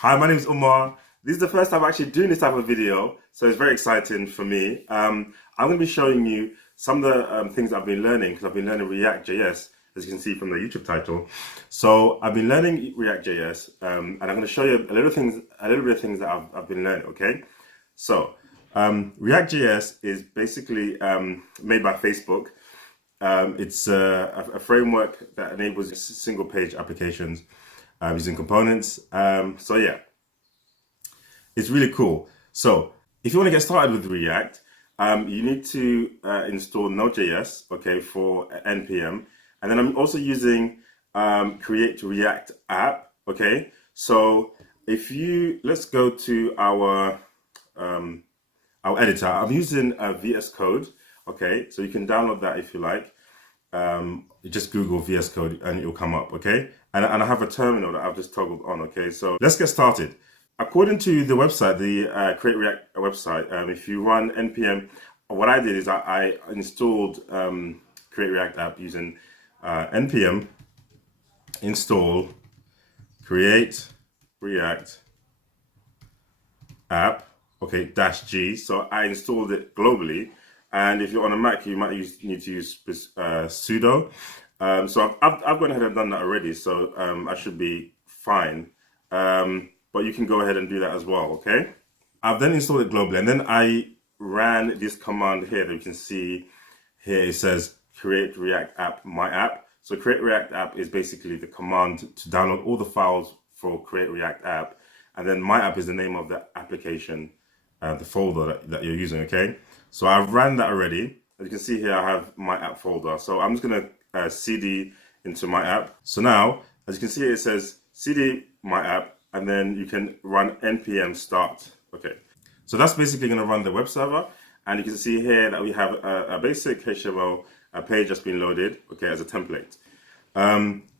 Hi, my name is Umar. This is the first time I'm actually doing this type of video, so it's very exciting for me. I'm going to be showing you some of the things I've been learning because I've been learning React.js, as you can see from the YouTube title. So I've been learning React.js, and I'm going to show you a little bit of things that I've been learning. Okay, so React.js is basically made by Facebook. It's a framework that enables single-page applications using components. So yeah, it's really cool. So if you want to get started with React, you need to install Node.js, okay, for npm, and then I'm also using create React app, okay. So if let's go to our editor. I'm using VS Code, okay. So you can download that if you like. You just Google VS Code and it'll come up, okay? And I have a terminal that I've just toggled on, okay? So let's get started. According to the website, the Create React website, if you run npm, what I did is I installed Create React app using npm install Create React app, okay, -g. So I installed it globally. And if you're on a Mac, you might need to use sudo. So I've gone ahead and done that already, so I should be fine. But you can go ahead and do that as well, okay? I've then installed it globally, and then I ran this command here that you can see here. It says create React app, my app. So create React app is basically the command to download all the files for create React app. And then my app is the name of the application, the folder that you're using, okay? So I've ran that already. As you can see here, I have my app folder. So I'm just going to cd into my app. So now, as you can see here, it says cd my app, and then you can run npm start. Okay. So that's basically going to run the web server. And you can see here that we have a basic HTML page that's been loaded, okay, as a template.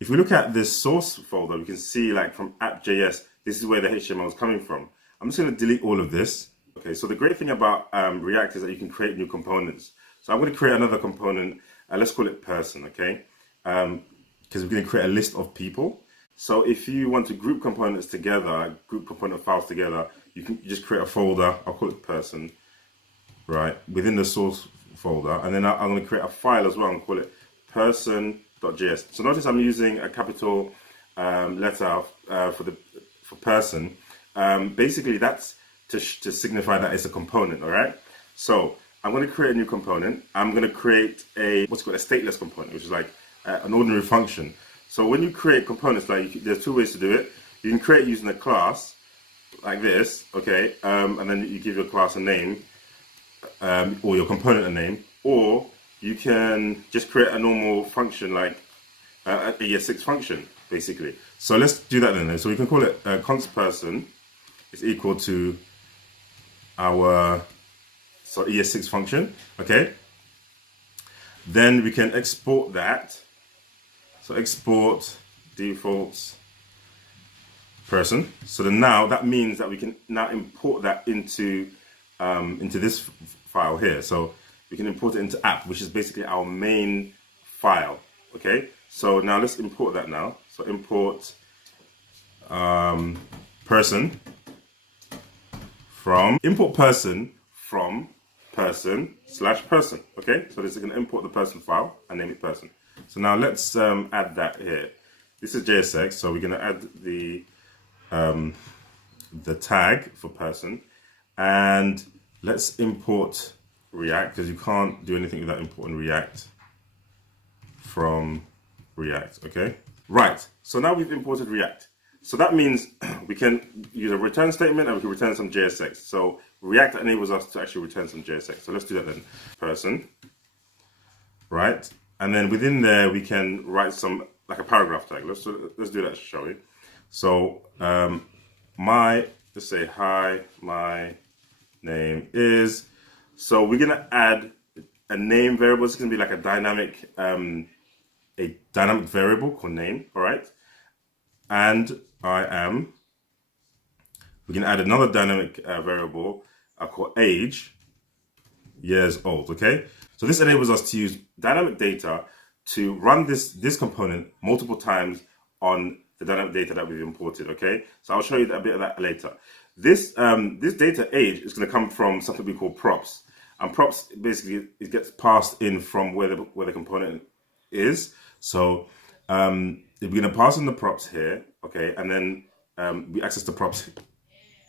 If we look at this source folder, we can see like from app.js, this is where the HTML is coming from. I'm just going to delete all of this. Okay, so the great thing about React is that you can create new components. So I'm going to create another component, let's call it person, okay? Because we're going to create a list of people. So if you want to group components together, group component files together, you just create a folder, I'll call it person, right, within the source folder. And then I'm going to create a file as well and call it person.js. So notice I'm using a capital letter for person. Basically, that's to signify that it's a component, all right? So I'm going to create a new component. I'm going to create what's called a stateless component, which is like an ordinary function. So when you create components, like there's two ways to do it. You can create using a class like this, okay? And then you give your class a name or your component a name, or you can just create a normal function like a ES6 function, basically. So let's do that then. So we can call it const person is equal to our ES6 function, okay? Then we can export that. So export defaults person. So then now that means that we can now import that into this file here. So we can import it into app, which is basically our main file, okay? So now let's import that now. So import person from person/person, okay? So this is going to import the person file and name it person. So now let's add that here. This is JSX, so we're going to add the tag for person, and let's import React, because you can't do anything without importing React from React, okay? Right, so now we've imported React. So that means we can use a return statement and we can return some JSX. So React enables us to actually return some JSX. So let's do that then. Person, right? And then within there, we can write some, like a paragraph tag. Let's do that, shall we? So let's say, hi, my name is, so we're gonna add a name variable. It's gonna be like a dynamic variable called name, all right? And we can add another dynamic variable called age, years old, okay? So this enables us to use dynamic data to run this component multiple times on the dynamic data that we've imported. Okay, so I'll show you a bit of that later. This data age is going to come from something we call props, and props basically it gets passed in from where the component is. So we're going to pass in the props here, okay, and then we access the props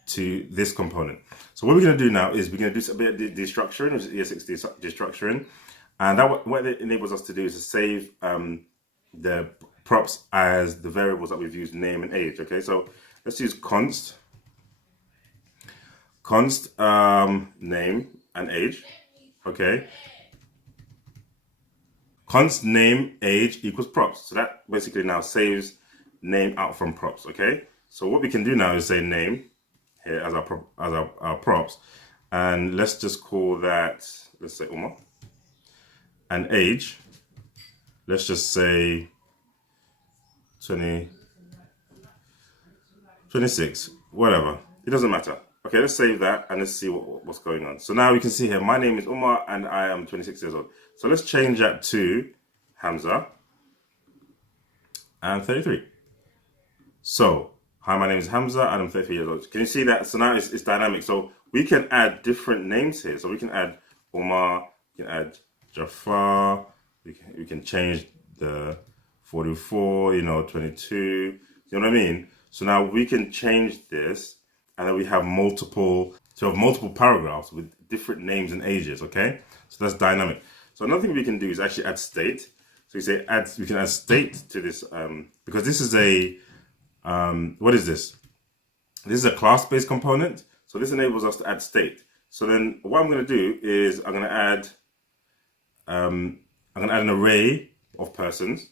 to this component. So what we're going to do now is we're going to do a bit of destructuring, which is ES6 destructuring, and that what it enables us to do is to save the props as the variables that we've used, name and age. Okay, so let's use const name and age. Okay, const name age equals props. So that basically now saves name out from props. Okay, so what we can do now is say name here as our props, and let's just call that, let's say Umar, and age, let's just say 26, whatever, it doesn't matter. Okay, let's save that and let's see what's going on. So now we can see here, my name is Umar and I am 26 years old. So let's change that to Hamza and 33. So, hi, my name is Hamza and I'm 33 years old. Can you see that? So now it's dynamic. So we can add different names here. So we can add Umar, we can add Jafar, we can change the 44, 22, you know what I mean? So now we can change this, and then we have multiple paragraphs with different names and ages, okay? So that's dynamic. So another thing we can do is actually add state. So we can add state to this, because this is a, what is this? This is a class-based component. So this enables us to add state. So then what I'm going to do is I'm going to add an array of persons.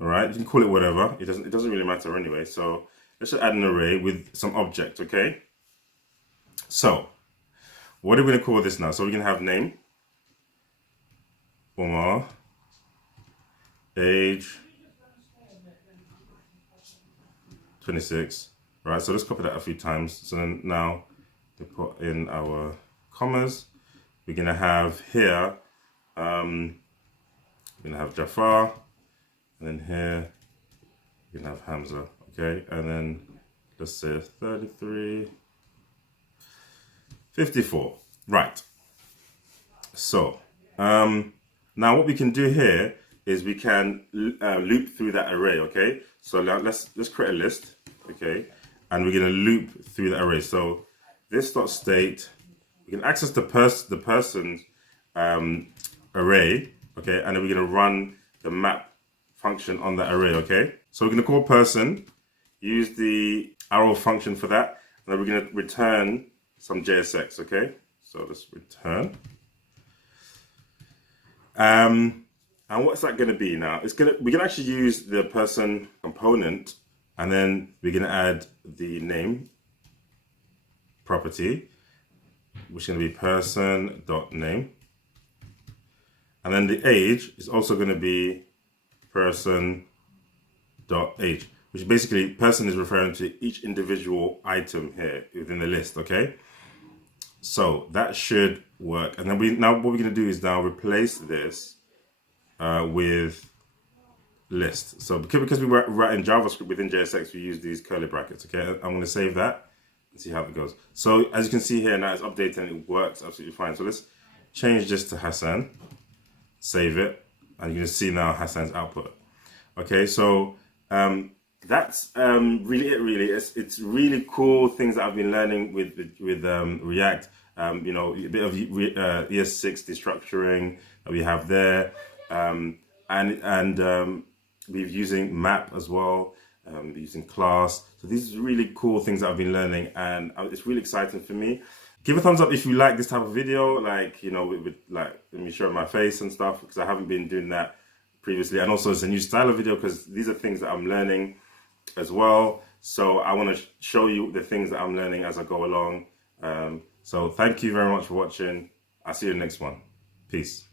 All right, you can call it whatever. It doesn't really matter anyway. So let's just add an array with some object, okay? So what are we going to call this now? So we're going to have name, Umar, age, 26. Right, so let's copy that a few times. So then now we put in our commas. We're going to have here, we're going to have Jafar. And then here, you can have Hamza, okay? And then let's say 33, 54, right. So now what we can do here is we can loop through that array, okay? So now let's create a list, okay? And we're gonna loop through the array. So this dot state, we can access the person's array, okay? And then we're gonna run the map function on that array, okay? So we're going to call person, use the arrow function for that, and then we're going to return some JSX, okay? So let's return. And what's that going to be now? We can actually use the person component, and then we're going to add the name property, which is going to be person.name. And then the age is also going to be person.age, which basically person is referring to each individual item here within the list, okay? So that should work. And then what we're going to do is now replace this with list. So because we write in JavaScript within JSX, we use these curly brackets, okay? I'm going to save that and see how it goes. So as you can see here now, it's updated and it works absolutely fine. So let's change this to Hassan, save it. And you can see now Hassan's output. Okay, so that's really it. Really, it's really cool things that I've been learning with React. A bit of ES6 destructuring that we have there, and we're using map as well. We're using class. So these are really cool things that I've been learning, and it's really exciting for me. Give a thumbs up if you like this type of video, like, with let me show my face and stuff, because I haven't been doing that previously. And also it's a new style of video because these are things that I'm learning as well. So I want to show you the things that I'm learning as I go along. So thank you very much for watching. I'll see you in the next one. Peace.